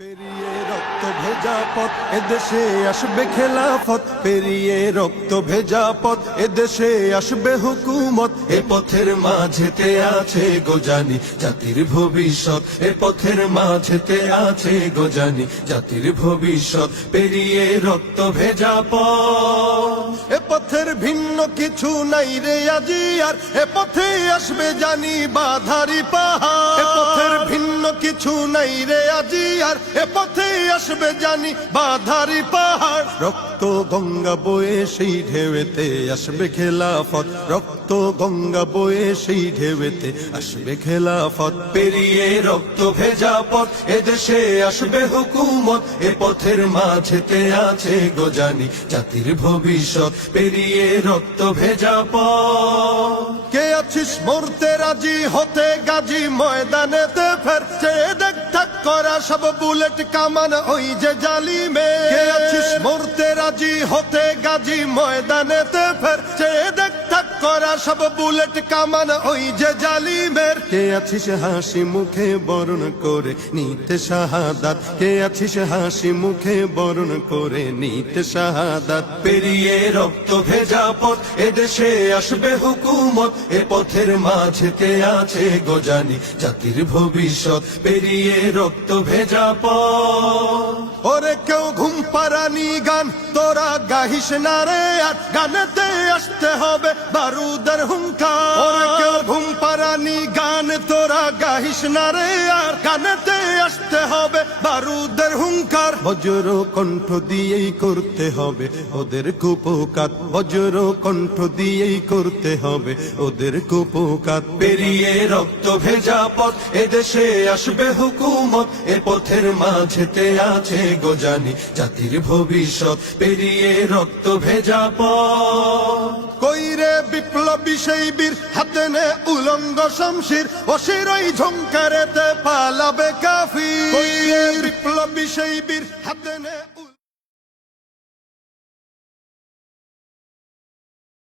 পেরিয়ে রক্ত ভেজা পথ এদেশে আসবে খেলাফত, পেরিয়ে রক্ত ভেজা পথ এদেশে আসবে হুকুমত। এ পথের মাঝেতে আছে গোজানি জাতির ভবিষ্যৎ, এ পথের মাঝেতে আছে গোজানি জাতির ভবিষ্যৎ। পেরিয়ে রক্ত ভেজা পথ, এ পথের ভিন্ন কিছু নাই রে আজি আর, এ পথে আসবে জানি বাধারি পাহাড়। এ পথের ভিন্ন কিছু নাই রে আজি আর, এ পথে আসবে জানি বাধারি পাহাড়। রক্ত গঙ্গা বয়ে সেই ঢেউতে আসবে খেলাফত, রক্ত গঙ্গা বয়ে সেই ঢেউতে আসবে খেলাফত। পেরিয়ে রক্ত ভেজা পথ এদেশে আসবে হুকুমত, এ পথের মাঝেতে আছে গোজানি জাতির ভবিষ্যৎ। পেরিয়ে রক্ত ভেজা পথ, কে আছিস মরতে রাজি হতে গাজী ময়দানেতে ফের, চেয়ে দেখ ঠাক করা সব বুলেট কামান ওই যে জালিমে। কে আছিস মরতে রাজি হতে গাজী ময়দানেতে ফের, চেয়ে দেখ ঠাক করা সব বুলেট কামান ওই যে জালিমের। কে আছিস হাসি মুখে বরণ করে নিতে শাহাদাত, কে আছিস হাসি মুখে বরণ করে নিতে শাহাদাত। পেরিয়ে রক্ত ভেজা পথ এদেশে আসবে হুকুমত, এ পথের মাঝেতে আছে গোজানি জাতির ভবিষ্যৎ। পেরিয়ে রক্ত ভেজা পথ, ওরে কেউ ঘুম পাড়ানি গান তোরা গাহিস না রে আর, গানেতে আসতে হবে বারুদের হুঙ্কার। ওরে কেউ ঘুম পাড়ানি গান তোরা গাহিস না রে আর, গানেতে আসতে হবে বারুদের হুঙ্কার। বজ্র কণ্ঠ দিয়েই করতে হবে ওদের কুপকাত, বজ্র কণ্ঠ দিয়েই করতে হবে ওদের কুপকাত। পেরিয়ে রক্ত ভেজা পথ এদেশে আসবে হুকুমত, এ পথের মাঝেতে আছে গোজানি জাতির ভবিষ্যৎ। পেরিয়ে রক্ত ভেজা পথ, কইরে বিপ্লবী সেই বীর হাতে নে উলঙ্গ শমশির, অশিরই ঝংকারেতে পালাবে কাফির। কইরে বিপ্লবী সেই বীর হাতে নে